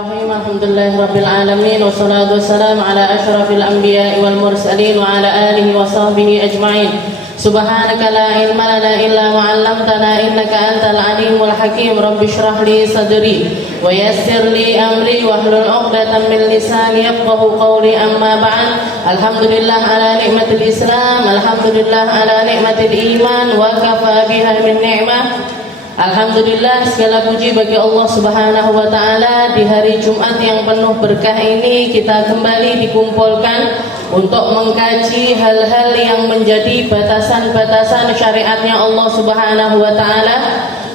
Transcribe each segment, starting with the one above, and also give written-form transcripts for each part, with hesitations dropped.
Bismillahirrahmanirrahim. Alhamdulillahirabbil alamin wassalatu wassalamu ala asyrafil anbiya'i wal mursalin wa ala alihi wa sahbihi ajma'in. Subhanaka la ilma lana illa ma 'allamtana innaka antal alimul hakim. Rabbi shrah li sadri wa yassir li amri wahlul 'uqdatam min lisani yafqahu qawli. Amma ba'd. Alhamdulillah ala nikmatil Islam, alhamdulillah ala nikmatil iman wa kafa biha min ni'mah. Alhamdulillah, segala puji bagi Allah Subhanahu wa taala. Di hari Jumat yang penuh berkah ini kita kembali dikumpulkan untuk mengkaji hal-hal yang menjadi batasan-batasan syariatnya Allah Subhanahu wa taala,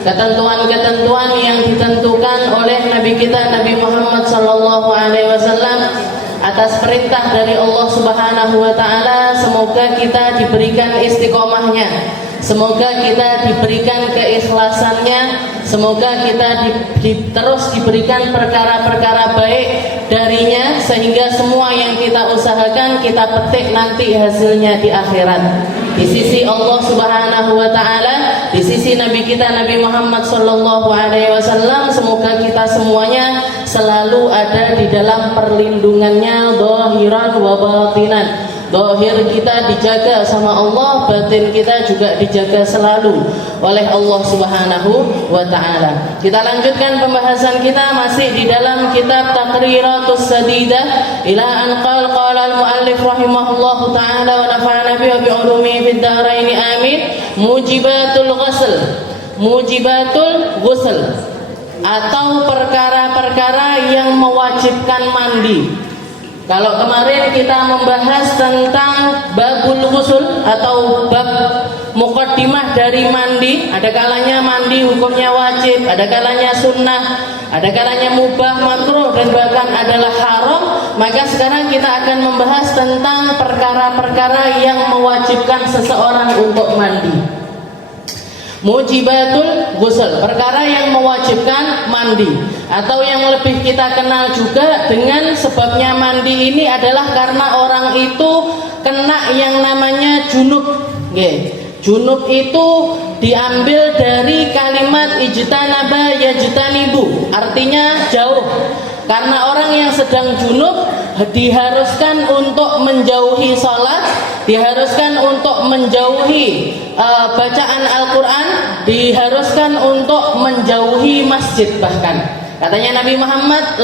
ketentuan-ketentuan yang ditentukan oleh Nabi kita Nabi Muhammad sallallahu alaihi wasallam atas perintah dari Allah Subhanahu wa taala. Semoga kita diberikan istiqomahnya, semoga kita diberikan keikhlasannya, semoga kita terus diberikan perkara-perkara baik darinya, sehingga semua yang kita usahakan kita petik nanti hasilnya di akhirat di sisi Allah Subhanahu wa taala, di sisi Nabi kita Nabi Muhammad sallallahu alaihi wasallam. Semoga kita semuanya selalu ada di dalam perlindungannya zahiran wa batinan. Zahir kita dijaga sama Allah, batin kita juga dijaga selalu oleh Allah Subhanahu wa taala. Kita lanjutkan pembahasan kita masih di dalam kitab Taqriratus Sadidah ila an qala al-muallif rahimahullahu taala wa nafa'ana bi ulumihi fid dharain amin. Mujibatul ghusl atau perkara-perkara yang mewajibkan mandi. Kalau kemarin kita membahas tentang babul ghusl atau bab muqaddimah dari mandi, ada kalanya mandi hukumnya wajib, ada kalanya sunnah, ada kalanya mubah, makruh, dan bahkan adalah haram. Maka sekarang kita akan membahas tentang perkara-perkara yang mewajibkan seseorang untuk mandi. Mujibatul ghusl, perkara yang mewajibkan mandi, atau yang lebih kita kenal juga dengan sebabnya mandi ini adalah karena orang itu kena yang namanya junub. Junub itu diambil dari kalimat ijtanaba yajtanibu, artinya jauh. Karena orang yang sedang junub diharuskan untuk menjauhi salat, diharuskan untuk menjauhi bacaan Al-Quran, diharuskan untuk menjauhi masjid. Bahkan katanya Nabi Muhammad,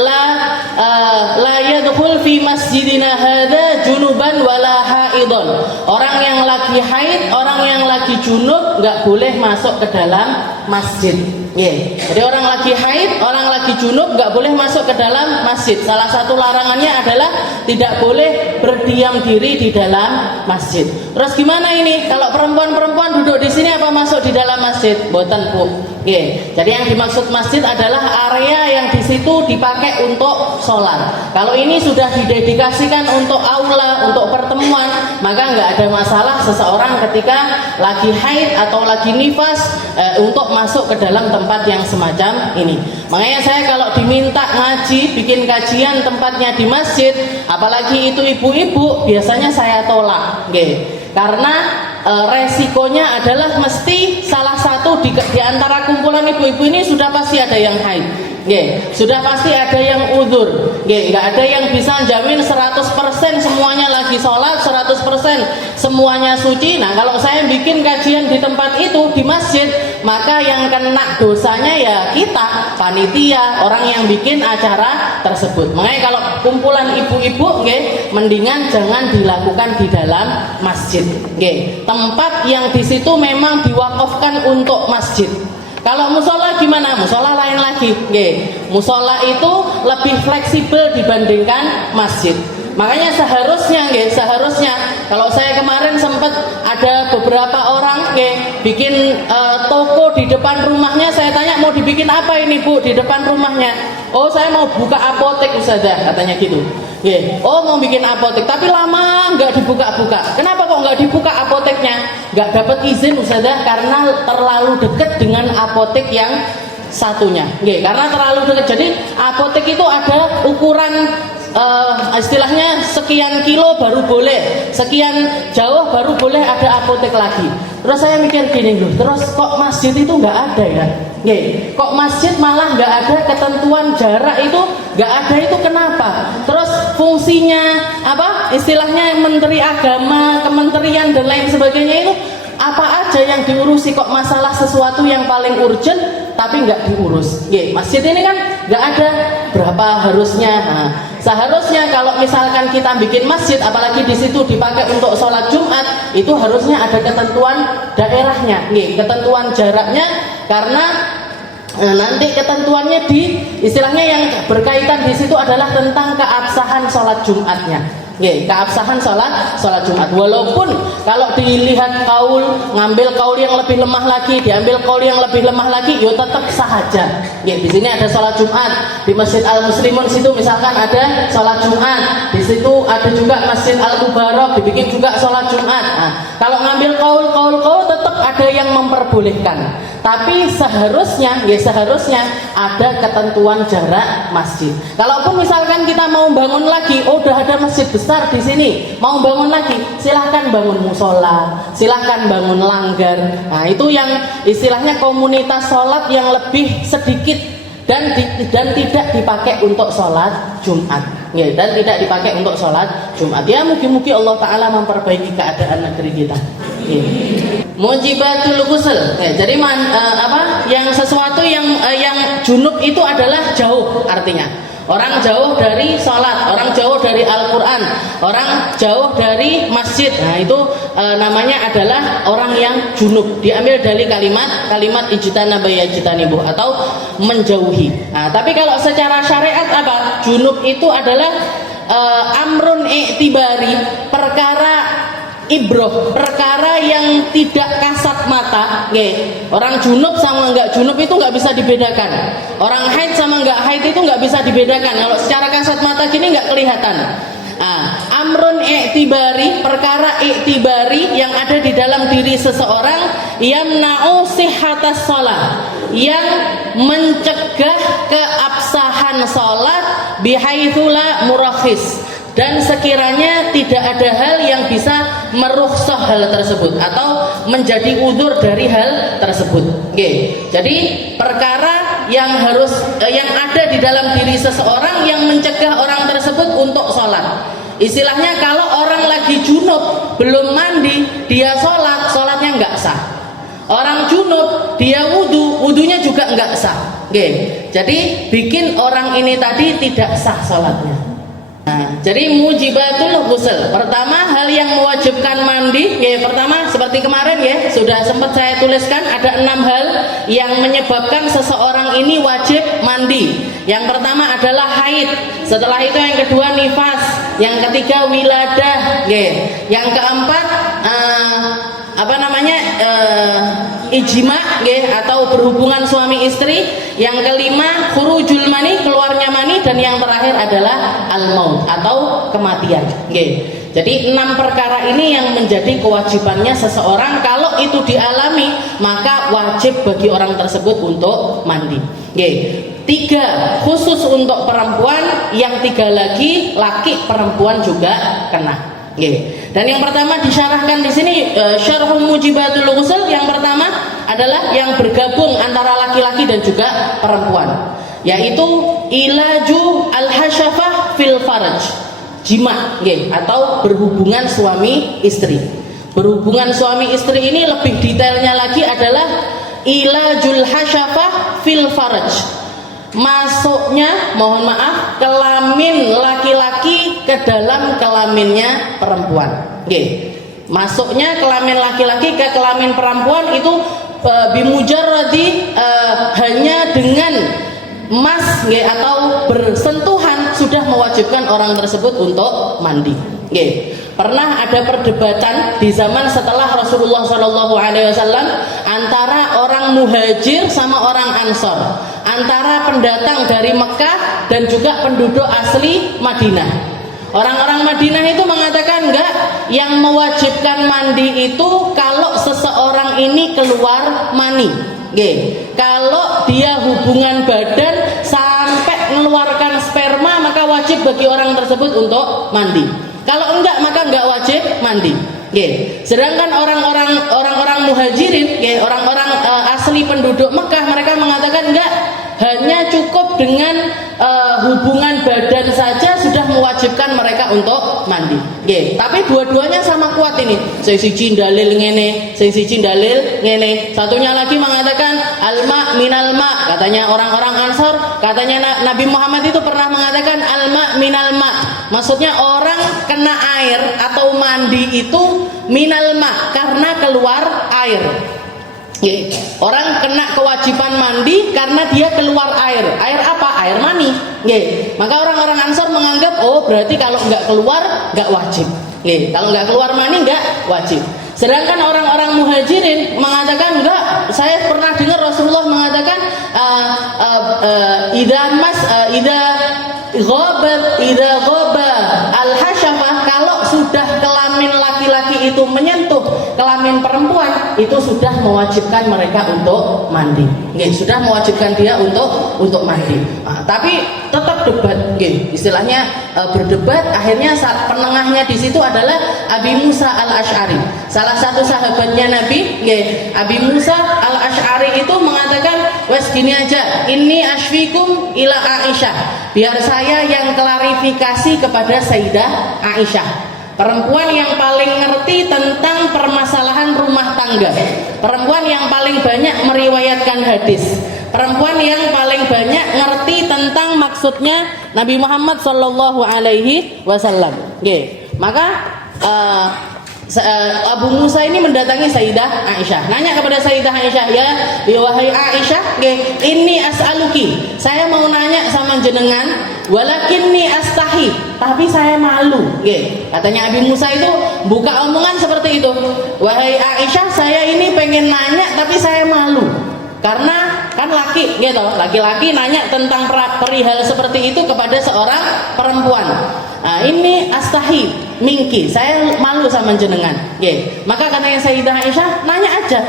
la yadkhul fi masjidina hadza junuban wala haidon. Orang yang lagi haid, orang yang lagi junub enggak boleh masuk ke dalam masjid. Jadi orang lagi haid, orang lagi junub enggak boleh masuk ke dalam masjid. Salah satu larangannya adalah tidak boleh berdiam diri di dalam masjid. Terus gimana ini? Kalau perempuan-perempuan duduk di sini apa masuk di dalam masjid? Boten, Bu. Jadi yang dimaksud masjid adalah area yang di situ dipakai untuk sholat. Kalau ini sudah didedikasikan untuk aula, untuk pertemuan, maka nggak ada masalah seseorang ketika lagi haid atau lagi nifas untuk masuk ke dalam tempat yang semacam ini. Makanya saya kalau diminta ngaji, bikin kajian tempatnya di masjid, apalagi itu ibu-ibu, biasanya saya tolak. Karena resikonya adalah mesti salah satu di antara kumpulan ibu-ibu ini sudah pasti ada yang haid, sudah pasti ada yang uzur, nggak ada yang bisa jamin 100% semuanya lagi sholat, 100% semuanya suci. Nah, kalau saya bikin kajian di tempat itu, di masjid, maka yang kena dosanya ya kita, panitia, orang yang bikin acara tersebut. Makanya kalau kumpulan ibu-ibu, mendingan jangan dilakukan di dalam masjid. Tempat yang di situ memang diwakafkan untuk masjid. Kalau musola gimana? Musola lain lagi. Musola itu lebih fleksibel dibandingkan masjid. Makanya seharusnya kalau saya kemarin sempat ada beberapa orang bikin toko di depan rumahnya, saya tanya mau dibikin apa ini, Bu, di depan rumahnya? Oh, saya mau buka apotek, Ustazah, katanya gitu. Oh, mau bikin apotek, tapi lama nggak dibuka-buka. Kenapa kok nggak dibuka apoteknya? Nggak dapat izin, Ustazah, karena terlalu dekat dengan apotek yang satunya. Karena terlalu dekat. Jadi apotek itu ada ukuran istilahnya sekian kilo baru boleh, sekian jauh baru boleh ada apotek lagi. Terus saya mikir gini loh, terus kok masjid itu nggak ada ya? Kok masjid malah nggak ada ketentuan jarak itu nggak ada, itu kenapa? Terus fungsinya apa? Istilahnya Menteri Agama, kementerian dan lain sebagainya itu apa aja yang diurusi, kok masalah sesuatu yang paling urgent tapi nggak diurus. Masjid ini kan nggak ada berapa harusnya. Nah, seharusnya kalau misalkan kita bikin masjid, apalagi di situ dipakai untuk sholat Jumat, itu harusnya ada ketentuan daerahnya, ketentuan jaraknya, karena nanti ketentuannya di istilahnya yang berkaitan di situ adalah tentang keabsahan sholat Jumatnya. Keabsahan sholat Jumat. Walaupun kalau dilihat ngambil kaul yang lebih lemah lagi, diambil kaul yang lebih lemah lagi, yo tetap sah aja. Di sini ada sholat Jumat, di Masjid Al Muslimun situ misalkan ada sholat Jumat, di situ ada juga Masjid Al Mubarak dibikin juga sholat Jumat. Nah, kalau ngambil kaul tetap ada yang memperbolehkan. Tapi seharusnya ada ketentuan jarak masjid. Kalaupun misalkan kita mau bangun lagi, udah ada masjid besar di sini, mau bangun lagi, silahkan bangun musola, silahkan bangun langgar. Nah, itu yang istilahnya komunitas sholat yang lebih sedikit dan tidak dipakai untuk sholat Jumat. Dan tidak dipakai untuk sholat Jumat. Ya, mungkin Allah Ta'ala memperbaiki keadaan negeri kita. Mujibatul ghusl. Jadi yang sesuatu yang junub itu adalah jauh, artinya orang jauh dari sholat, orang jauh dari Al-Quran, orang jauh dari masjid. Nah, itu namanya adalah orang yang junub. Diambil dari kalimat ijtanaba yajtanibu, atau menjauhi. Nah, tapi kalau secara syariat apa? Junub itu adalah amrun i'tibari, perkara ibroh, perkara yang tidak kasat mata. Orang junub sama enggak junub itu enggak bisa dibedakan. Orang haid sama enggak haid itu enggak bisa dibedakan. Kalau secara kasat mata gini enggak kelihatan. Amrun i'tibari, perkara i'tibari yang ada di dalam diri seseorang, yamna'u sihhatas shalah, yang mencegah keabsahan salat, bihaitsu la murakhis, dan sekiranya tidak ada hal yang bisa merukhsah hal tersebut atau menjadi udzur dari hal tersebut. Jadi perkara yang ada di dalam diri seseorang yang mencegah orang tersebut untuk sholat. Istilahnya kalau orang lagi junub belum mandi, dia sholatnya nggak sah. Orang junub dia wudunya juga nggak sah. Jadi bikin orang ini tadi tidak sah sholatnya. Nah, jadi mujibatul ghusl. Pertama, hal yang mewajibkan mandi. Pertama seperti kemarin sudah sempat saya tuliskan, ada 6 hal yang menyebabkan seseorang ini wajib mandi. Yang pertama adalah haid. Setelah itu yang kedua nifas. Yang ketiga wiladah. Yang keempat ijma atau berhubungan suami istri. Yang kelima khurujul mani, keluarnya mani, dan yang terakhir adalah al-maut atau kematian. Jadi 6 perkara ini yang menjadi kewajibannya seseorang. Kalau itu dialami, maka wajib bagi orang tersebut untuk mandi. 3 khusus untuk perempuan, yang 3 lagi laki perempuan juga kena. Dan yang pertama disyarahkan di sini syarhul mujibatul ghusl. Yang pertama adalah yang bergabung antara laki-laki dan juga perempuan, yaitu ilaju al-hasyafah fil faraj, jima, atau berhubungan suami istri. Berhubungan suami istri ini lebih detailnya lagi adalah ilajul hasyafah fil faraj, masuknya, mohon maaf, kelamin laki-laki ke dalam kelaminnya perempuan. Masuknya kelamin laki-laki ke kelamin perempuan itu bimujarradi hanya dengan mas atau bersentuhan sudah mewajibkan orang tersebut untuk mandi. Pernah ada perdebatan di zaman setelah Rasulullah SAW antara orang muhajir sama orang ansor, antara pendatang dari Mekah dan juga penduduk asli Madinah. Orang-orang Madinah itu mengatakan enggak, yang mewajibkan mandi itu kalau seseorang ini keluar mani. Kalau dia hubungan badan sampai mengeluarkan sperma, maka wajib wajib bagi orang tersebut untuk mandi. Kalau enggak maka enggak wajib mandi. Sedangkan orang-orang muhajirin, orang-orang asli penduduk Mekah, mereka mengatakan enggak, hanya cukup dengan hubungan badan saja sudah mewajibkan mereka untuk mandi. Tapi dua-duanya sama kuat ini. Sing siji dalil ngene, sing siji dalil ngene. Satunya lagi mengatakan alma minal ma, katanya orang-orang Ansor, katanya Nabi Muhammad itu pernah mengatakan alma minal ma. Maksudnya orang kena air atau mandi itu minal ma, karena keluar air. Orang kena kewajiban mandi karena dia keluar air. Air apa? Air mani. Maka orang-orang Ansor menganggap, oh berarti kalau nggak keluar nggak wajib. Kalau nggak keluar mani nggak wajib. Sedangkan orang-orang muhajirin mengatakan enggak. Saya pernah dengar Rasulullah mengatakan idza ghaba al-hasyafah, kalau sudah kelamin laki-laki itu menyentuh kelamin perempuan, itu sudah mewajibkan mereka untuk mandi. Sudah mewajibkan dia untuk mandi. Tapi tetap debat, istilahnya berdebat. Akhirnya penengahnya di situ adalah Abi Musa al-Asy'ari, salah satu sahabatnya Nabi. Abi Musa al-Asy'ari itu mengatakan, wes gini aja, ini ashfikum ila Aisyah, biar saya yang klarifikasi kepada Sayyidah Aisyah, perempuan yang paling ngerti tentang permasalahan rumah tangga, perempuan yang paling banyak meriwayatkan hadis, perempuan yang paling banyak ngerti tentang maksudnya Nabi Muhammad sallallahu alaihi wasallam. Maka Abu Musa ini mendatangi Sayyidah Aisyah, nanya kepada Sayyidah Aisyah, ya wahai Aisyah, ini as'aluki, saya mau nanya sama jenengan, walakinni astahi, tapi saya malu. Katanya Abi Musa itu buka omongan seperti itu, wahai Aisyah, saya ini pengen nanya tapi saya malu, karena kan laki-laki nanya tentang perihal seperti itu kepada seorang perempuan. Ini astahi mingki, saya malu sama jenengan. Maka katanya Sayyidah Aisyah, nanya aja.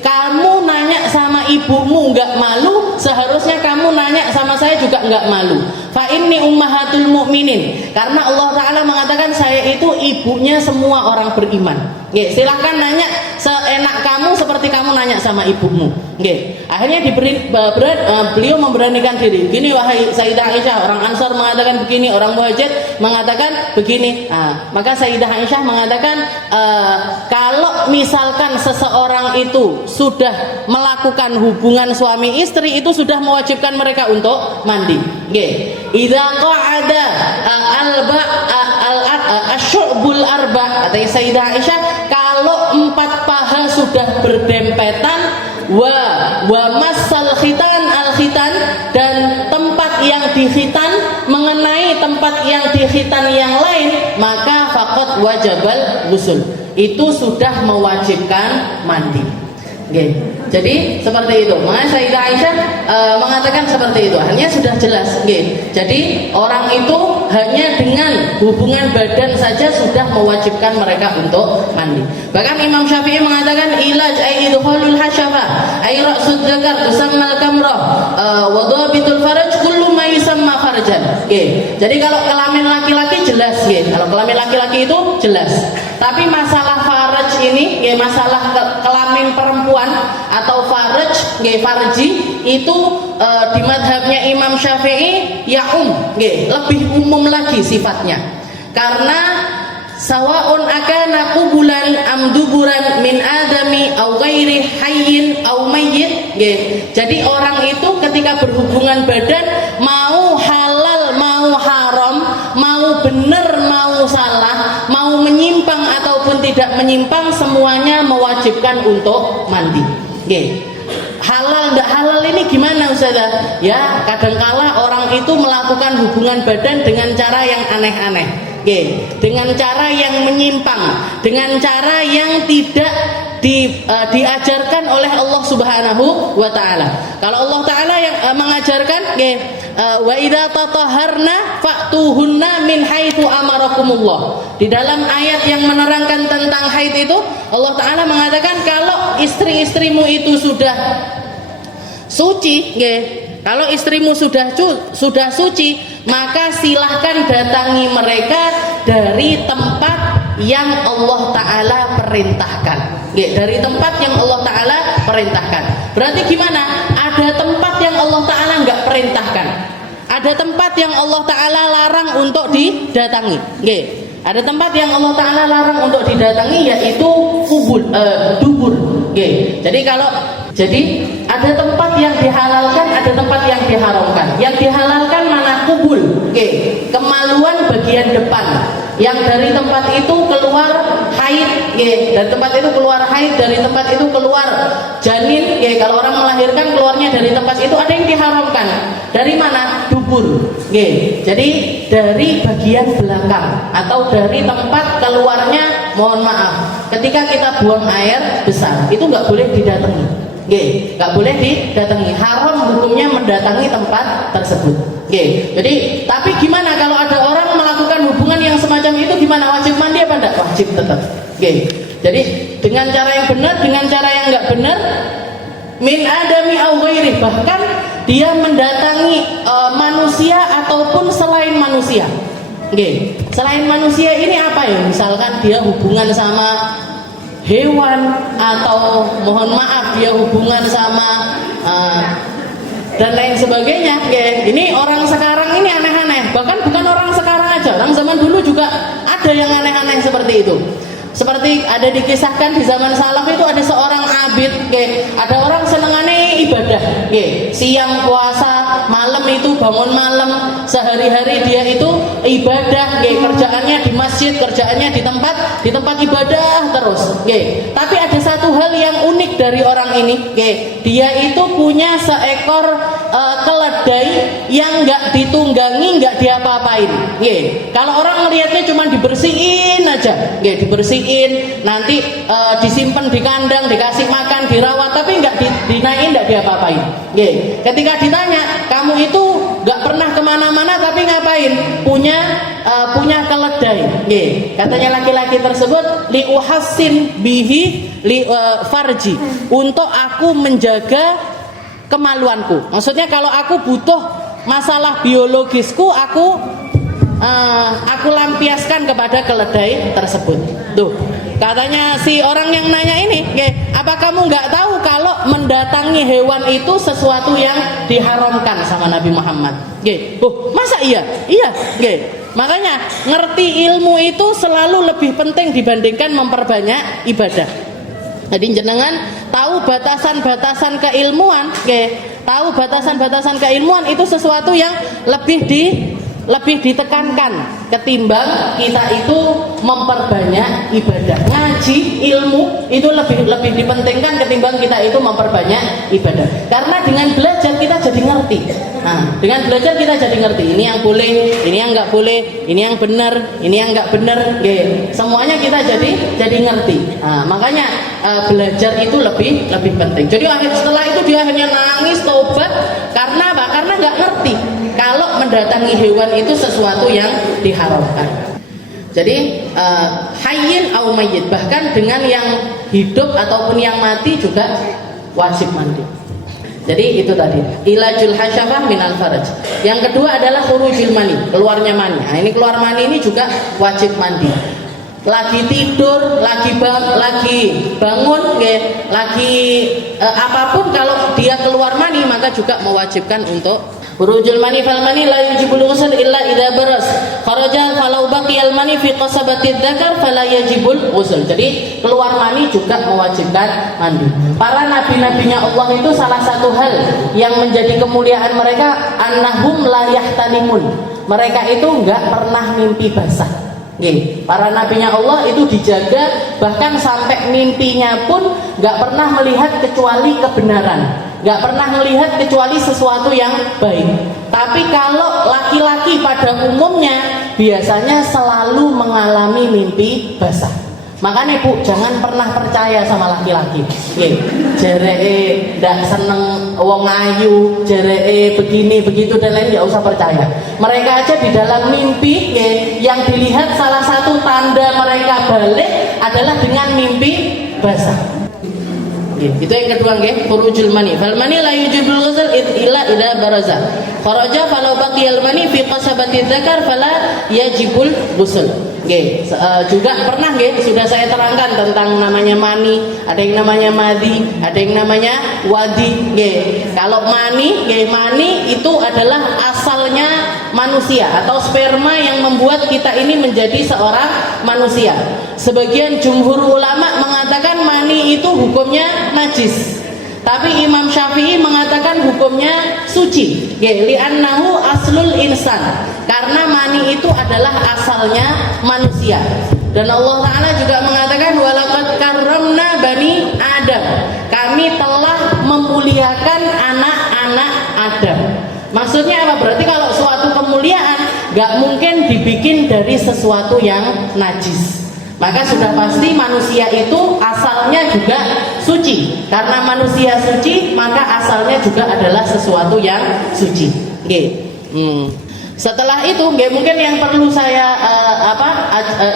Kamu nanya sama ibumu nggak malu, seharusnya kamu nanya sama saya juga nggak malu. Fa inni ummahatul mu'minin, karena Allah Ta'ala mengatakan saya itu ibunya semua orang beriman. Silahkan nanya seenak kamu seperti kamu nanya sama ibumu. Akhirnya beliau memberanikan diri. Gini wahai Sayyidah Aisyah, orang Ansar mengatakan begini, orang Muhajir mengatakan begini. Maka Sayyidah Aisyah mengatakan, kalau misalkan seseorang itu sudah melakukan hubungan suami istri, itu sudah mewajibkan mereka untuk mandi. Idza qa'ada asy'ubul arba, kata Sayyidah Aisyah, kalau 4 paha sudah berdempetan, wa massal khitan al khitan, dan tempat yang dikhitan mengenai tempat yang dikhitan yang lain, maka faqad wajabal ghusl, itu sudah mewajibkan mandi. Jadi seperti itu. Makanya Sayyidah Aisyah mengatakan seperti itu. Hanya sudah jelas. Jadi orang itu hanya dengan hubungan badan saja sudah mewajibkan mereka untuk mandi. Bahkan Imam Syafi'i mengatakan ilaj ay idkhalul hasyafa ay ra'sud dzakar tusammal kamrah wa dhabitul faraj kullu ma yusamma farjan. Jadi kalau kelamin laki-laki jelas, kalau kelamin laki-laki itu jelas. Tapi masalah faraj ini, masalah kelamin perempuan atau faraj, farji, itu di madhabnya Imam Syafi'i lebih umum lagi sifatnya, karena sawaun akana qubulan amduburan min adami au ghairi hayyin au mayyit. Jadi orang itu ketika berhubungan badan, mau halal mau haram, mau benar mau salah, mau menyimpang ataupun tidak menyimpang, semuanya mewajibkan untuk mandi. Halal enggak halal ini gimana Ustazah? Ya, kadangkala orang itu melakukan hubungan badan dengan cara yang aneh-aneh. Dengan cara yang menyimpang, dengan cara yang tidak diajarkan oleh Allah Subhanahu wa taala. Kalau Allah taala yang mengajarkan wa idza tatahharna fa'tuhunna min haitsu amarakumullah. Di dalam ayat yang menerangkan tentang haid itu, Allah taala mengatakan kalau istri-istrimu itu sudah suci, kalau istrimu sudah suci, maka silahkan datangi mereka dari tempat yang Allah Ta'ala perintahkan. Dari tempat yang Allah Ta'ala perintahkan. Berarti gimana? Ada tempat yang Allah Ta'ala nggak perintahkan, ada tempat yang Allah Ta'ala larang untuk didatangi. Ada tempat yang Allah Ta'ala larang untuk didatangi, yaitu dubur. Jadi ada tempat yang dihalalkan, ada tempat yang diharamkan. Yang dihalalkan mana? Kubul, kemaluan bagian depan. Yang dari tempat itu keluar haid, dari tempat itu keluar haid, dari tempat itu keluar janin. Kalau orang melahirkan keluarnya dari tempat itu, ada yang diharamkan. Dari mana? Dubur. Jadi dari bagian belakang atau dari tempat keluarnya, mohon maaf, ketika kita buang air besar itu nggak boleh didatangi. Nggak boleh didatangi, haram hukumnya mendatangi tempat tersebut. Jadi tapi gimana kalau ada orang melakukan hubungan yang semacam itu, gimana? Wajib mandi apa enggak? Wajib tetap. Jadi dengan cara yang benar, dengan cara yang nggak benar, min adami au ghairi, bahkan dia mendatangi manusia ataupun selain manusia. Selain manusia ini apa ya? Misalkan dia hubungan sama hewan, atau mohon maaf dia hubungan sama dan lain sebagainya. Ini orang sekarang ini aneh-aneh. Bahkan bukan orang sekarang aja, orang zaman dulu juga ada yang aneh-aneh seperti itu. Seperti ada dikisahkan di zaman salaf itu ada seorang abid, ada orang senengannya ibadah, siang puasa, malam itu bangun malam, sehari-hari dia itu ibadah, kerjaannya di masjid, kerjaannya di tempat ibadah terus. Tapi ada satu hal yang unik dari orang ini, dia itu punya seekor keledai yang nggak ditunggangi, nggak diapa-apain. Kalau orang melihatnya cuma dibersihin aja, dibersihin, nanti disimpan di kandang, dikasih makan, dirawat, tapi nggak dinaikin, nggak diapa-apain. Ketika ditanya, kamu itu nggak pernah kemana-mana tapi ngapain? Punya keledai. Katanya laki-laki tersebut, liuhassin bihi farji, untuk aku menjaga kemaluanku. Maksudnya kalau aku butuh masalah biologisku, aku lampiaskan kepada keledai tersebut. Tuh, katanya si orang yang nanya ini, apa kamu nggak tahu kalau mendatangi hewan itu sesuatu yang diharamkan sama Nabi Muhammad? Masa iya? Iya. Makanya ngerti ilmu itu selalu lebih penting dibandingkan memperbanyak ibadah. Jadi jenengan tahu batasan-batasan keilmuan, tahu batasan-batasan keilmuan itu sesuatu yang lebih ditekankan ketimbang kita itu memperbanyak ibadah. Ngaji ilmu itu lebih dipentingkan ketimbang kita itu memperbanyak ibadah. Karena dengan belajar kita jadi ngerti. Dengan belajar kita jadi ngerti. Ini yang boleh, ini yang nggak boleh, ini yang benar, ini yang nggak benar. Semuanya kita jadi ngerti. Makanya belajar itu lebih penting. Jadi setelah itu dia hanya nangis tobat karena apa? Karena nggak ngerti kalau mendatangi hewan itu sesuatu yang diharamkan. Jadi hayyin au mayyit, bahkan dengan yang hidup ataupun yang mati juga wajib mandi. Jadi itu tadi ilajul hasyafah minal faraj. Yang kedua adalah khurujul mani, keluarnya mani. Ini keluar mani ini juga wajib mandi. Lagi tidur, lagi bangun, lagi apapun, kalau dia keluar mani maka juga mewajibkan untuk khurujul mani. Fal mani la yujibul ghusl illa idza baras kharaja falau baqiyal mani fi qasabatid dzakar fala yajibul ghusl. Jadi keluar mani juga mewajibkan mandi. Para nabi-nabinya Allah itu salah satu hal yang menjadi kemuliaan mereka, annahum la yahtalimun, mereka itu enggak pernah mimpi basah. Para nabinya Allah itu dijaga, bahkan sampai mimpinya pun enggak pernah melihat kecuali kebenaran, nggak pernah melihat kecuali sesuatu yang baik. Tapi kalau laki-laki pada umumnya biasanya selalu mengalami mimpi basah. Makanya Bu, jangan pernah percaya sama laki-laki. Jeree ndak seneng wong ayu, jeree begini begitu dan lain, nggak usah percaya. Mereka aja di dalam mimpi, yang dilihat salah satu tanda mereka balik adalah dengan mimpi basah. Itu yang kedua nggih, khurujul mani. Fal mani la yujibul ghusl illa idza baraza. Kharaja falau baqiyal mani fi qasabati dzakar fala yajibul ghusl. Nggih, juga pernah nggih sudah saya terangkan tentang namanya mani, ada yang namanya madhi, ada yang namanya wadi. Nggih. Kalau mani, nggih, mani itu adalah asalnya manusia atau sperma yang membuat kita ini menjadi seorang manusia. Sebagian jumhur ulama mengatakan mani itu hukumnya najis. Tapi Imam Syafi'i mengatakan hukumnya suci. Li'annahu aslul insan. Karena mani itu adalah asalnya manusia. Dan Allah Ta'ala juga mengatakan walaqad karramna bani Adam. Kami telah memuliakan anak-anak Adam. Maksudnya apa? Berarti kalau suatu kemuliaan gak mungkin dibikin dari sesuatu yang najis. Maka sudah pasti manusia itu asalnya juga suci. Karena manusia suci, maka asalnya juga adalah sesuatu yang suci. Setelah itu, mungkin yang perlu saya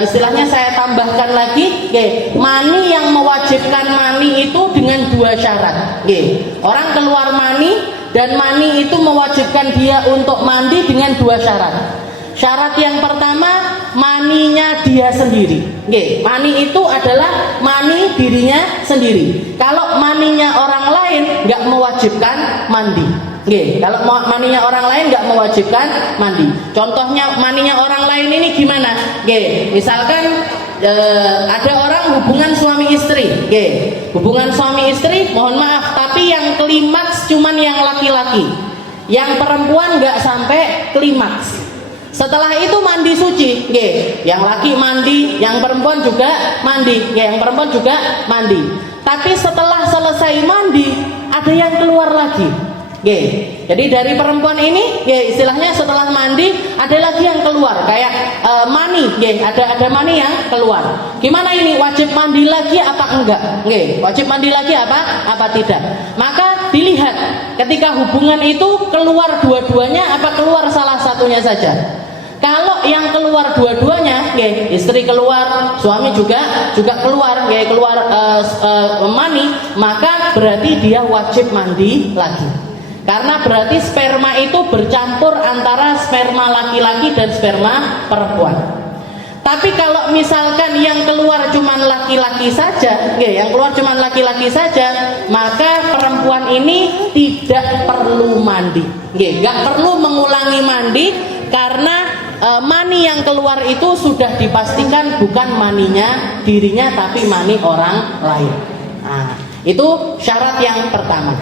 istilahnya saya tambahkan lagi, mani yang mewajibkan mani itu dengan dua syarat. Orang keluar mani dan mani itu mewajibkan dia untuk mandi dengan dua syarat. Syarat yang pertama, maninya dia sendiri. Mani itu adalah mani dirinya sendiri. Kalau maninya orang lain nggak mewajibkan mandi. Kalau maninya orang lain nggak mewajibkan mandi. Contohnya maninya orang lain ini gimana? Misalkan ada orang hubungan suami istri. Hubungan suami istri, mohon maaf, tapi yang klimaks cuman yang laki-laki. Yang perempuan nggak sampai klimaks. Setelah itu mandi suci, yang laki mandi, yang perempuan juga mandi, yang perempuan juga mandi. Tapi setelah selesai mandi, ada yang keluar lagi. Jadi dari perempuan ini, istilahnya setelah mandi ada lagi yang keluar, kayak mani, ada mani yang keluar. Gimana ini? Wajib mandi lagi apa enggak? Wajib mandi lagi apa tidak? Maka dilihat ketika hubungan itu keluar dua-duanya apa keluar salah satunya saja. Kalau yang keluar dua-duanya, istri keluar, suami juga keluar, keluar mani, maka berarti dia wajib mandi lagi. Karena berarti sperma itu bercampur antara sperma laki-laki dan sperma perempuan. Tapi kalau misalkan yang keluar cuma laki-laki saja, yang keluar cuma laki-laki saja, maka perempuan ini tidak perlu mandi, nggak perlu mengulangi mandi karena mani yang keluar itu sudah dipastikan bukan maninya dirinya tapi mani orang lain. Nah, itu syarat yang pertama.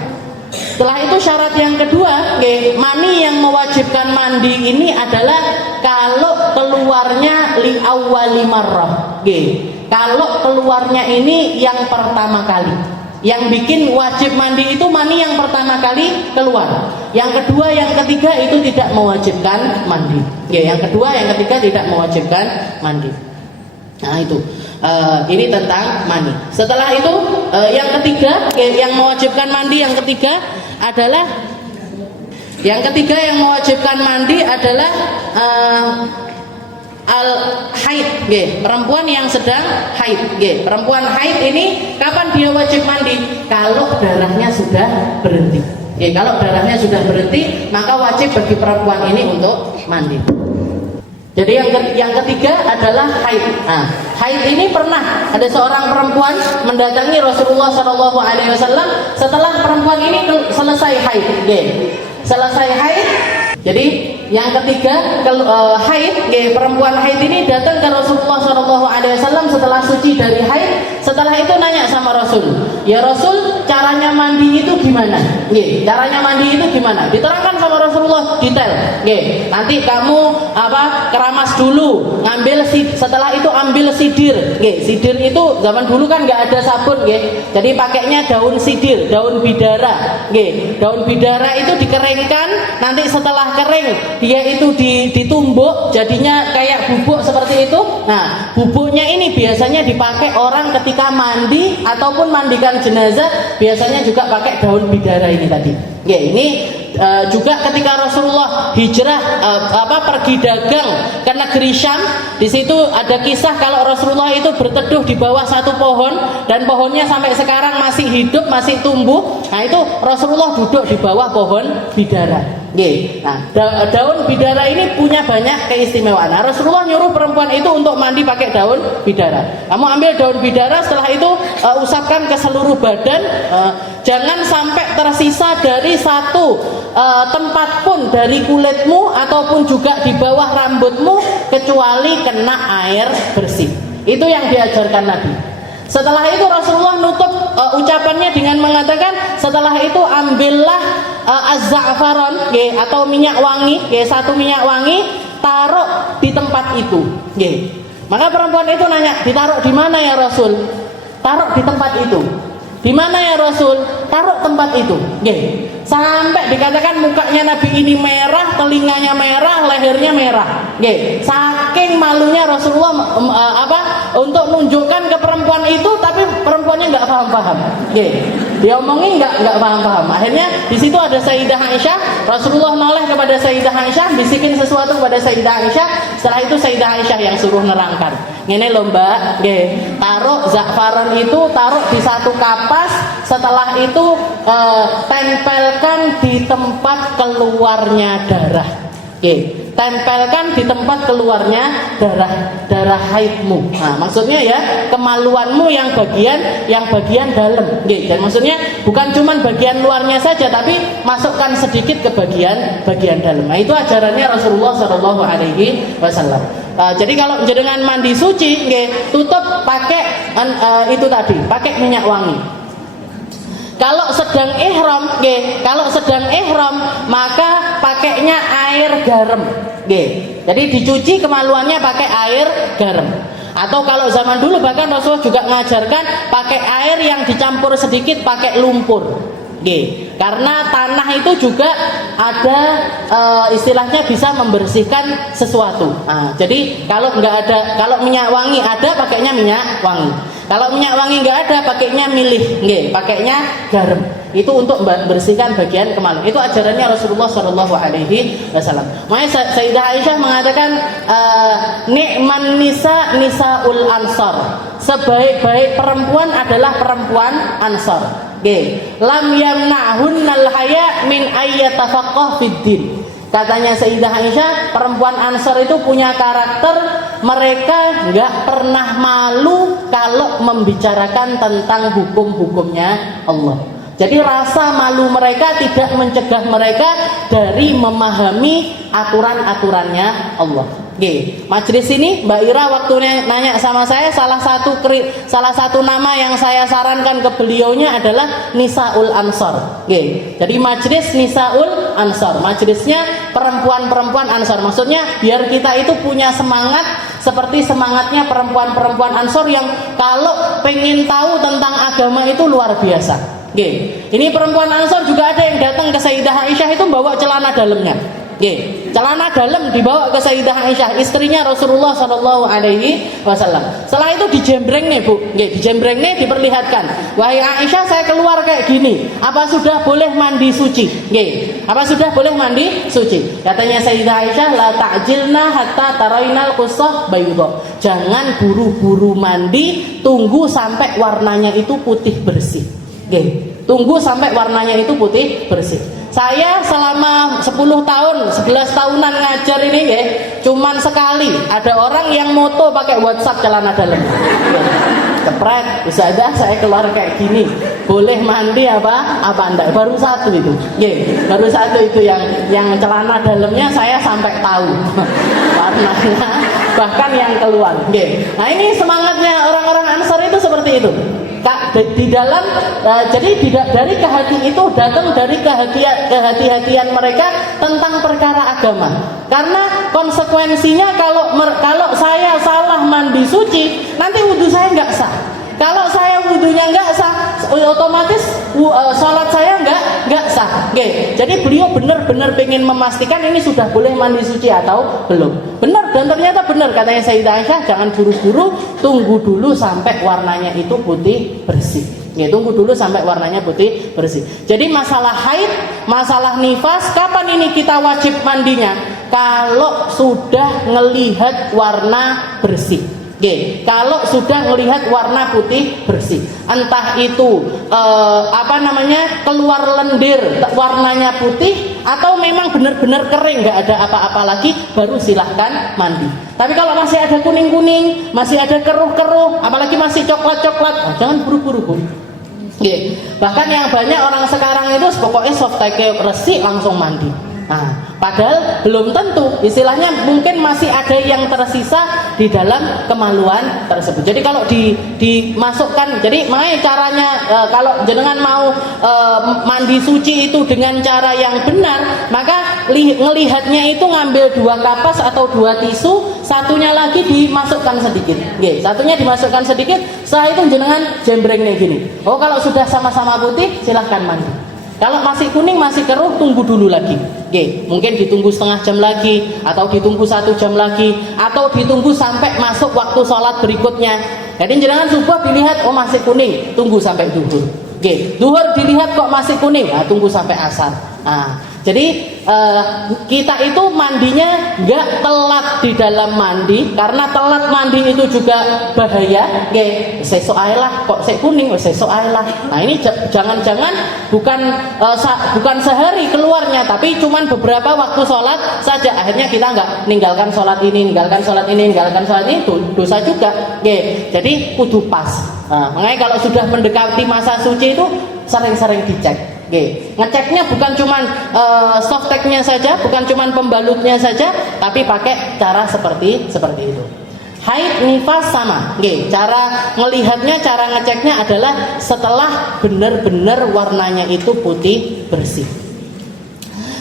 Setelah itu syarat yang kedua, mani yang mewajibkan mandi ini adalah kalau keluarnya li awwali marrah. Kalau keluarnya ini yang pertama kali. Yang bikin wajib mandi itu mani yang pertama kali keluar. Yang kedua, yang ketiga itu tidak mewajibkan mandi. Yang kedua, yang ketiga tidak mewajibkan mandi. Nah itu, ini tentang mani. Setelah itu, yang ketiga, yang mewajibkan mandi yang ketiga adalah al-haid, perempuan yang sedang haid. Perempuan haid ini kapan dia wajib mandi? Kalau darahnya sudah berhenti. Kalau darahnya sudah berhenti, maka wajib bagi perempuan ini untuk mandi. Jadi yang ketiga adalah haid. Nah, haid ini pernah ada seorang perempuan mendatangi Rasulullah SAW setelah perempuan ini selesai haid. Selesai haid. Jadi yang ketiga haid, perempuan haid ini datang ke Rasulullah SAW setelah suci dari haid. Setelah itu nanya sama Rasul, ya Rasul, caranya mandi itu gimana? Caranya mandi itu gimana? Diterangkan sama Rasulullah detail. Nanti kamu keramas dulu, setelah itu ambil sidir. Sidir itu zaman dulu kan nggak ada sabun, jadi pakainya daun sidir, daun bidara. Daun bidara itu dikeringkan, nanti setelah kering dia itu ditumbuk jadinya kayak bubuk seperti itu. Nah, bubuknya ini biasanya dipakai orang ketika mandi ataupun mandikan jenazah, biasanya juga pakai daun bidara ini tadi. Ini juga ketika Rasulullah hijrah pergi dagang ke negeri Syam, di situ ada kisah kalau Rasulullah itu berteduh di bawah satu pohon dan pohonnya sampai sekarang masih hidup, masih tumbuh. Nah, itu Rasulullah duduk di bawah pohon bidara. Nah, daun bidara ini punya banyak keistimewaan. Nah, Rasulullah nyuruh perempuan itu untuk mandi pakai daun bidara. Kamu ambil daun bidara, setelah itu usapkan ke seluruh badan. Jangan sampai tersisa dari satu tempat pun dari kulitmu ataupun juga di bawah rambutmu kecuali kena air bersih. Itu yang diajarkan Nabi. Setelah itu Rasulullah nutup ucapannya dengan mengatakan, setelah itu ambillah az-za'faron atau minyak wangi, satu minyak wangi, taruh di tempat itu. Maka perempuan itu nanya, ditaruh di mana ya Rasul? Taruh di tempat itu. Di mana ya Rasul? Taruh tempat itu. Sampai dikatakan mukanya Nabi ini merah, telinganya merah, lehernya merah. Saking malunya Rasulullah untuk nunjukkan ke perempuan itu, tapi perempuannya nggak paham-paham. Dia omongin nggak paham-paham. Akhirnya di situ ada Sayyidah Aisyah. Rasulullah noleh kepada Sayyidah Aisyah, bisikin sesuatu kepada Sayyidah Aisyah. Setelah itu Sayyidah Aisyah yang suruh nerangkan. Ini loh Mbak, taruh za'faran itu taruh di satu kapas. Setelah itu tempelkan di tempat keluarnya darah. Tempelkan di tempat keluarnya darah haidmu. Nah, maksudnya ya kemaluanmu yang bagian dalam. Dan maksudnya bukan cuma bagian luarnya saja, tapi masukkan sedikit ke bagian dalam. Nah, itu ajarannya Rasulullah Shallallahu Alaihi Wasallam. Jadi kalau jenengan mandi suci, tutup pakai itu tadi, pakai minyak wangi. Kalau sedang ihram, maka pakainya air garam. Jadi dicuci kemaluannya pakai air garam. Atau kalau zaman dulu bahkan Rasulullah juga mengajarkan pakai air yang dicampur sedikit pakai lumpur. Karena tanah itu juga ada istilahnya bisa membersihkan sesuatu. Jadi kalau minyak wangi ada, pakainya minyak wangi. Kalau minyak wangi nggak ada, pakainya pakainya garam. Itu untuk membersihkan bagian kemaluan. Itu ajarannya Rasulullah Shallallahu Alaihi Wasallam. Makanya Sayyidah Aisyah mengatakan, ni'man nisaul ansar. Sebaik-baik perempuan adalah perempuan Ansar. Lam yamna'hunnal haya min ayyatafaqqah fid din. Katanya Sayyidah Aisyah, perempuan Ansar itu punya karakter, mereka nggak pernah malu kalau membicarakan tentang hukum-hukumnya Allah. Jadi rasa malu mereka tidak mencegah mereka dari memahami aturan-aturannya Allah. Majelis ini Mbak Ira waktu nanya sama saya, salah satu nama yang saya sarankan ke beliaunya adalah Nisaul Ansar. Jadi majelis Nisaul Ansar, majelisnya perempuan-perempuan Ansar. Maksudnya biar kita itu punya semangat seperti semangatnya perempuan-perempuan Ansar yang kalau pengen tahu tentang agama itu luar biasa. Ini perempuan Ansar juga ada yang datang ke Sayyidah Aisyah itu bawa celana dalamnya. Celana dalam dibawa ke Sayyidah Aisyah, istrinya Rasulullah Shallallahu Alaihi Wasallam. Setelah itu dijembreng nih Bu, dijembreng nih diperlihatkan. Wahai Aisyah, saya keluar kayak gini. Apa sudah boleh mandi suci? Apa sudah boleh mandi suci? Katanya Sayyidah Aisyah, la ta'jilna hatta tarainal qusah bayudha. Jangan buru-buru mandi, tunggu sampai warnanya itu putih bersih. Tunggu sampai warnanya itu putih bersih. Saya selama 10 tahun, 11 tahunan ngajar ini cuman sekali ada orang yang moto pakai WhatsApp celana dalam. Kepret, Ustazah saya keluar kayak gini, boleh mandi apa enggak? Baru satu itu. Baru satu itu yang celana dalamnya saya sampai tahu warnanya, bahkan yang keluar. Nah, ini semangatnya orang-orang Ansar itu seperti itu. Di dalam jadi dari kehati itu datang dari kehati-hatian mereka tentang perkara agama. Karena konsekuensinya kalau saya salah mandi suci, nanti wudhu saya nggak sah. Kalau saya wudhunya nggak sah, otomatis sholat saya nggak sah. Jadi beliau benar-benar pengen memastikan ini sudah boleh mandi suci atau belum. Benar, dan ternyata benar katanya Sayyidah Aisyah, jangan buru-buru, tunggu dulu sampai warnanya itu putih bersih. Nggih, tunggu dulu sampai warnanya putih bersih. Jadi masalah haid, masalah nifas, kapan ini kita wajib mandinya? Kalau sudah ngelihat warna bersih. Oke, kalau sudah melihat warna putih bersih, entah itu keluar lendir warnanya putih atau memang benar-benar kering nggak ada apa-apa lagi, baru silahkan mandi. Tapi kalau masih ada kuning-kuning, masih ada keruh-keruh, apalagi masih coklat-coklat, jangan buru-buru Bu. Oke, bahkan yang banyak orang sekarang itu pokoknya softtek resik langsung mandi. Nah, padahal belum tentu, istilahnya mungkin masih ada yang tersisa di dalam kemaluan tersebut. Jadi kalau dimasukkan, jadi makanya caranya kalau jenengan mau mandi suci itu dengan cara yang benar, maka ngelihatnya itu ngambil 2 kapas atau 2 tisu, satunya lagi dimasukkan sedikit. Oke, satunya dimasukkan sedikit, setelah itu jenengan jembrengnya gini. Oh, kalau sudah sama-sama putih, silahkan mandi. Kalau masih kuning, masih keruh, tunggu dulu lagi. Oke, mungkin ditunggu setengah jam lagi, atau ditunggu 1 jam lagi, atau ditunggu sampai masuk waktu sholat berikutnya. Jadi jangan subuh dilihat, oh masih kuning, tunggu sampai duhur. Oke, duhur dilihat kok masih kuning, nah, tunggu sampai asar. Nah, jadi kita itu mandinya nggak telat di dalam mandi, karena telat mandi itu juga bahaya. Oke, sesuk ae lah, kok sek kuning, sesuk ae lah. Nah ini jangan-jangan bukan sehari keluarnya, tapi cuman beberapa waktu sholat saja. Akhirnya kita nggak ninggalkan sholat ini, ninggalkan sholat ini, ninggalkan sholat ini, dosa juga. Oke, jadi kudu pas. Nah, makanya kalau sudah mendekati masa suci itu sering-sering dicek. Oke, ngeceknya bukan cuman softteknya saja, bukan cuman pembalutnya saja, tapi pakai cara seperti itu. Haid, nifas sama. Oke, cara melihatnya, cara ngeceknya adalah setelah benar-benar warnanya itu putih bersih.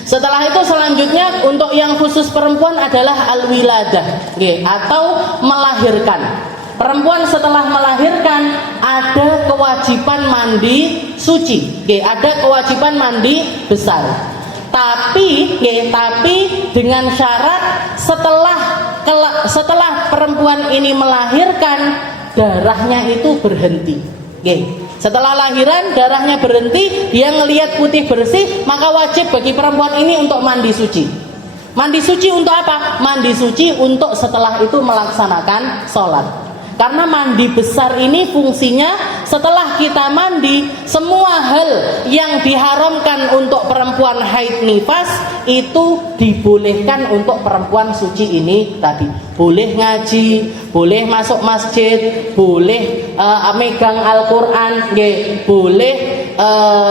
Setelah itu selanjutnya untuk yang khusus perempuan adalah al-wiladah, oke, atau melahirkan. Perempuan setelah melahirkan ada kewajiban mandi suci, ada kewajiban mandi besar. Tapi dengan syarat setelah perempuan ini melahirkan, darahnya itu berhenti. Setelah lahiran darahnya berhenti, dia ngelihat putih bersih, maka wajib bagi perempuan ini untuk mandi suci. Mandi suci untuk apa? Mandi suci untuk setelah itu melaksanakan sholat. Karena mandi besar ini fungsinya setelah kita mandi, semua hal yang diharamkan untuk perempuan haid nifas itu dibolehkan untuk perempuan suci ini tadi. Boleh ngaji, boleh masuk masjid, boleh megang Al-Quran, boleh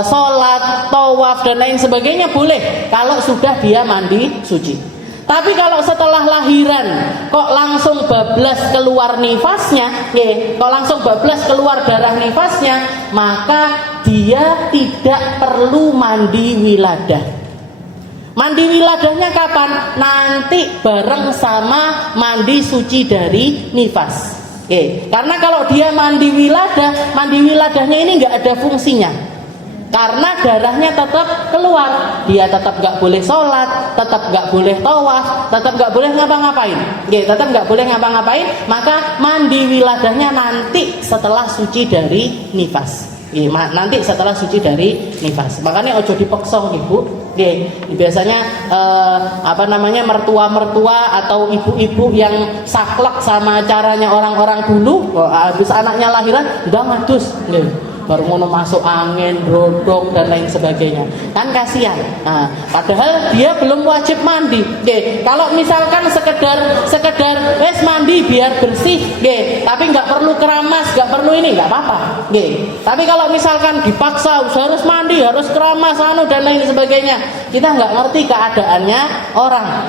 sholat, tawaf dan lain sebagainya, boleh kalau sudah dia mandi suci. Tapi kalau setelah lahiran kok langsung bablas keluar nifasnya, kok langsung bablas keluar darah nifasnya, maka dia tidak perlu mandi wiladah. Mandi wiladahnya kapan? Nanti bareng sama mandi suci dari nifas. Karena kalau dia mandi wiladahnya ini nggak ada fungsinya. Karena darahnya tetap keluar, dia tetap nggak boleh sholat, tetap nggak boleh tawaf, tetap nggak boleh ngapa-ngapain. Tetap nggak boleh ngapa-ngapain. Maka mandi wiladahnya nanti setelah suci dari nifas. Nanti setelah suci dari nifas. Makanya ojo dipaksa ibu. Biasanya mertua-mertua atau ibu-ibu yang saklek sama caranya orang-orang dulu, habis anaknya lahiran udah ngadus. Baru ngono masuk angin, rodok dan lain sebagainya, kan kasihan. Nah, padahal dia belum wajib mandi. Kalau misalkan sekedar mandi biar bersih, tapi nggak perlu keramas, nggak perlu ini, nggak apa-apa. Tapi kalau misalkan dipaksa harus mandi, harus keramas, dan lain sebagainya, kita nggak ngerti keadaannya orang.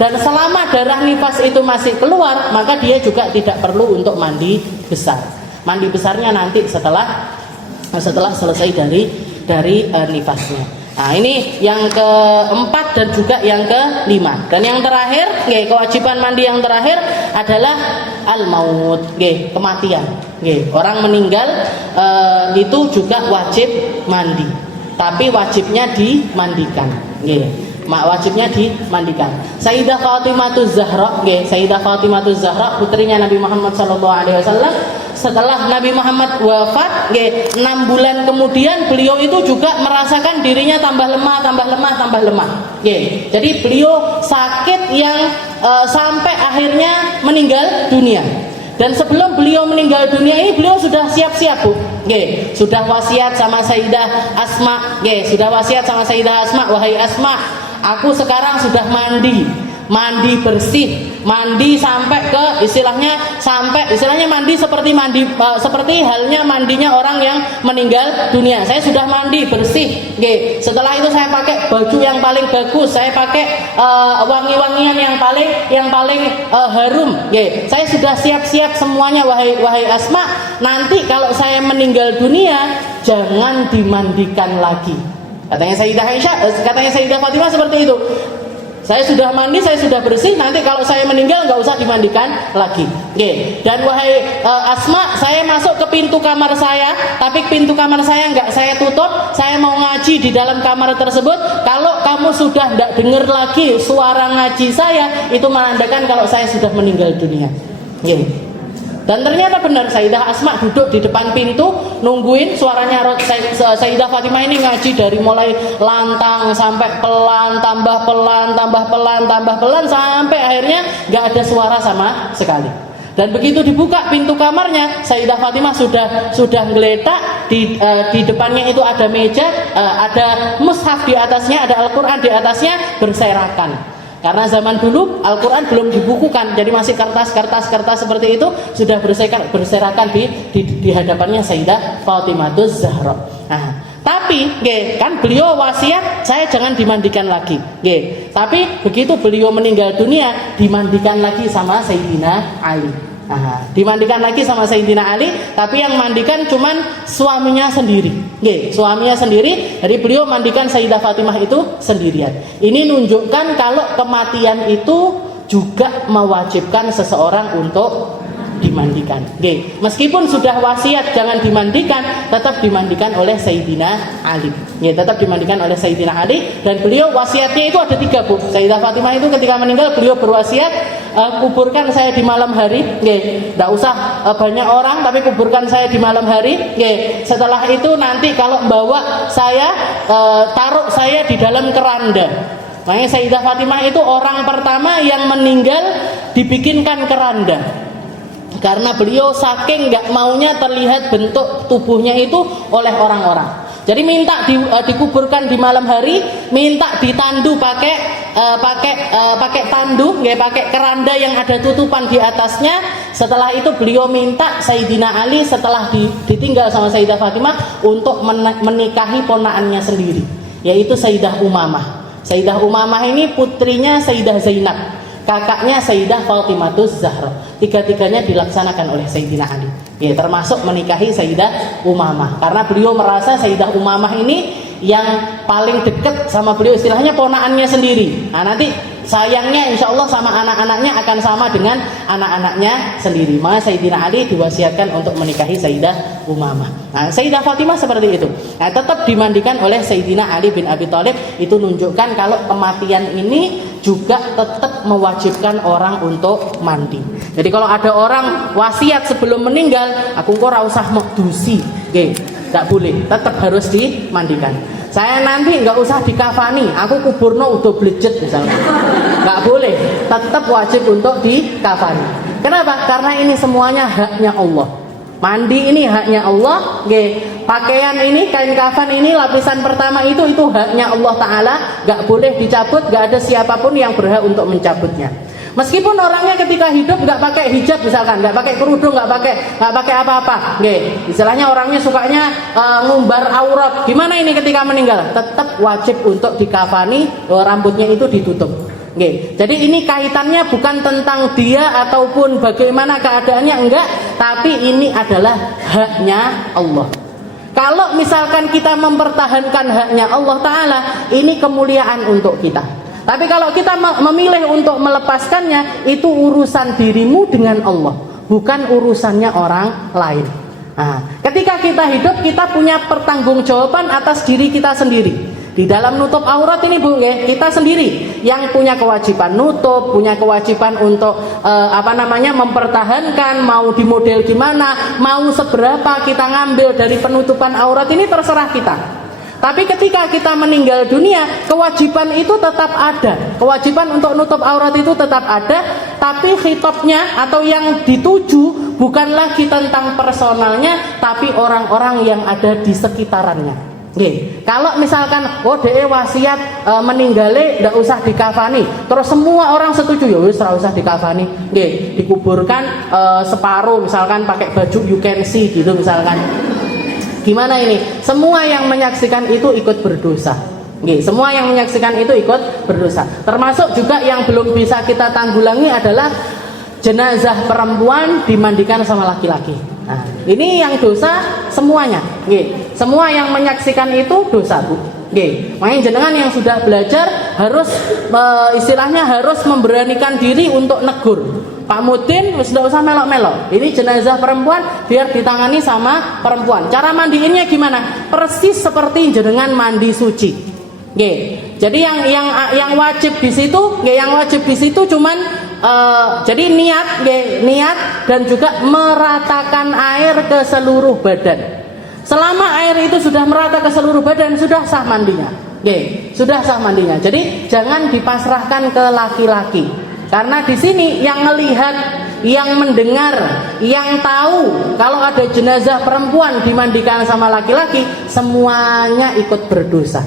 Dan selama darah nifas itu masih keluar, maka dia juga tidak perlu untuk mandi besar. Mandi besarnya nanti setelah selesai dari nifasnya. Nah, ini yang keempat dan juga yang kelima. Dan yang terakhir, kewajiban mandi yang terakhir adalah al-maut, kematian. Orang meninggal itu juga wajib mandi. Tapi wajibnya dimandikan. Wajibnya dimandikan. Sayyidah Fatimah Zahra, putrinya Nabi Muhammad SAW, setelah Nabi Muhammad wafat, 6 bulan kemudian beliau itu juga merasakan dirinya tambah lemah. Jadi beliau sakit yang sampai akhirnya meninggal dunia. Dan sebelum beliau meninggal dunia ini beliau sudah siap-siap, Bu. Sudah wasiat sama Sayyidah Asma. Sudah wasiat sama Sayyidah Asma, wahai Asma, aku sekarang sudah mandi bersih, mandi sampai ke istilahnya mandi seperti halnya mandinya orang yang meninggal dunia. Saya sudah mandi bersih. Setelah itu saya pakai baju yang paling bagus, saya pakai wangi-wangian yang paling harum. Saya sudah siap-siap semuanya, wahai Asma. Nanti kalau saya meninggal dunia jangan dimandikan lagi. Katanya Sayyidah Fatimah seperti itu. Saya sudah mandi, saya sudah bersih, nanti kalau saya meninggal nggak usah dimandikan lagi. Dan wahai Asma, saya masuk ke pintu kamar saya, tapi pintu kamar saya nggak saya tutup, saya mau ngaji di dalam kamar tersebut. Kalau kamu sudah nggak dengar lagi suara ngaji saya, itu menandakan kalau saya sudah meninggal dunia. Dan ternyata benar, Sayyidah Asma duduk di depan pintu nungguin suaranya Sayyidah Fatimah ini ngaji dari mulai lantang sampai pelan, tambah pelan sampai akhirnya nggak ada suara sama sekali. Dan begitu dibuka pintu kamarnya, Sayyidah Fatimah sudah geletak di depannya itu ada meja, ada mushaf di atasnya, ada Al-Qur'an di atasnya berserakan. Karena zaman dulu Al-Quran belum dibukukan, jadi masih kertas seperti itu, sudah berserakan di hadapannya Sayyidah Fatimahuz Zahra. Nah, tapi kan beliau wasiat saya jangan dimandikan lagi. Tapi begitu beliau meninggal dunia dimandikan lagi sama Sayyidina Ali. Dimandikan lagi sama Sayyidina Ali, tapi yang mandikan cuman suaminya sendiri. Suaminya sendiri, jadi beliau mandikan Sayyidah Fatimah itu sendirian. Ini nunjukkan kalau kematian itu juga mewajibkan seseorang untuk dimandikan. Meskipun sudah wasiat jangan dimandikan, tetap dimandikan oleh Sayyidina Ali. Tetap dimandikan oleh Sayyidina Ali, dan beliau wasiatnya itu ada 3, Bu. Sayyidah Fatimah itu ketika meninggal beliau berwasiat, kuburkan saya di malam hari. Tidak usah banyak orang, tapi kuburkan saya di malam hari. Setelah itu nanti kalau bawa saya, taruh saya di dalam keranda. Makanya Sayyidah Fatimah itu orang pertama yang meninggal dibikinkan keranda. Karena beliau saking nggak maunya terlihat bentuk tubuhnya itu oleh orang-orang. Jadi minta dikuburkan di malam hari, minta ditandu pakai tandu, pakai keranda yang ada tutupan di atasnya. Setelah itu beliau minta Sayyidina Ali setelah ditinggal sama Sayyidah Fatimah untuk menikahi ponaannya sendiri, yaitu Sayyidah Umamah. Sayyidah Umamah ini putrinya Sayyidah Zainab, kakaknya Sayyidah Fatimahuz Zahra. Tiga-tiganya dilaksanakan oleh Sayyidina Ali. Termasuk menikahi Sayyidah Umamah. Karena beliau merasa Sayyidah Umamah ini yang paling dekat sama beliau, istilahnya ponaannya sendiri. Nah, nanti sayangnya insya Allah sama anak-anaknya akan sama dengan anak-anaknya sendiri. Maka Sayyidina Ali diwasiatkan untuk menikahi Sayyidah Umamah. Nah, Sayyidah Fatimah seperti itu. Nah, tetap dimandikan oleh Sayyidina Ali bin Abi Thalib. Itu menunjukkan kalau kematian ini juga tetap mewajibkan orang untuk mandi. Jadi kalau ada orang wasiat sebelum meninggal, aku kok ora usah mekdusi, nggak boleh, tetap harus dimandikan. Saya nanti nggak usah dikafani, aku kuburno udah blejet misalnya, nggak boleh, tetap wajib untuk dikafani. Kenapa? Karena ini semuanya haknya Allah. Mandi ini haknya Allah, pakaian ini, kain kafan ini, lapisan pertama itu haknya Allah Ta'ala, gak boleh dicabut, gak ada siapapun yang berhak untuk mencabutnya. Meskipun orangnya ketika hidup gak pakai hijab misalkan, gak pakai kerudung, gak pakai apa-apa, istilahnya orangnya sukanya ngumbar aurat, gimana ini ketika meninggal? Tetap wajib untuk dikafani, rambutnya itu ditutup. Jadi ini kaitannya bukan tentang dia ataupun bagaimana keadaannya, enggak, tapi ini adalah haknya Allah. Kalau misalkan kita mempertahankan haknya Allah Ta'ala, ini kemuliaan untuk kita. Tapi kalau kita memilih untuk melepaskannya, itu urusan dirimu dengan Allah, bukan urusannya orang lain. Nah, ketika kita hidup, kita punya pertanggungjawaban atas diri kita sendiri. Di dalam nutup aurat ini, Bu, kita sendiri yang punya kewajiban nutup, punya kewajiban untuk mempertahankan, mau di model gimana, mau seberapa kita ngambil dari penutupan aurat ini terserah kita. Tapi ketika kita meninggal dunia, kewajiban itu tetap ada. Kewajiban untuk nutup aurat itu tetap ada, tapi khitabnya atau yang dituju bukan lagi tentang personalnya, tapi orang-orang yang ada di sekitarannya. Nggih. Kalau misalkan dhek wasiat meninggalnya ndak usah dikafani, terus semua orang setuju ya wis ora usah dikafani. Nggih, dikuburkan separuh misalkan pakai baju you can see gitu misalkan. Gimana ini? Semua yang menyaksikan itu ikut berdosa. Nggih, semua yang menyaksikan itu ikut berdosa. Termasuk juga yang belum bisa kita tanggulangi adalah jenazah perempuan dimandikan sama laki-laki. Nah, ini yang dosa semuanya. Nggih, semua yang menyaksikan itu dosa, Bu. Nggih, makanya jenengan yang sudah belajar harus istilahnya harus memberanikan diri untuk negur. Pak Mudin wis ndak usah melok-melok. Ini jenazah perempuan biar ditangani sama perempuan. Cara mandiinnya gimana? Persis seperti jenengan mandi suci. Nggih. Jadi yang wajib di situ, nggih, yang wajib di situ cuman jadi niat dan juga meratakan air ke seluruh badan. Selama air itu sudah merata ke seluruh badan, sudah sah mandinya. Nggih, sudah sah mandinya. Jadi jangan dipasrahkan ke laki-laki. Karena di sini yang melihat, yang mendengar, yang tahu kalau ada jenazah perempuan dimandikan sama laki-laki, semuanya ikut berdosa.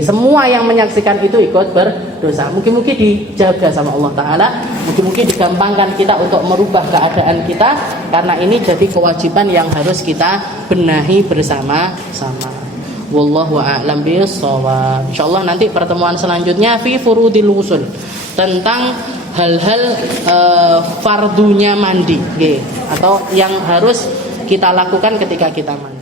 Semua yang menyaksikan itu ikut berdosa. Mungkin-mungkin dijaga sama Allah Ta'ala, mungkin-mungkin digampangkan kita untuk merubah keadaan kita, karena ini jadi kewajiban yang harus kita benahi bersama-sama. Wallahu a'lam bishawab. Insyaallah nanti pertemuan selanjutnya fi furudil ghusl, tentang hal-hal fardunya mandi, atau yang harus kita lakukan ketika kita mandi.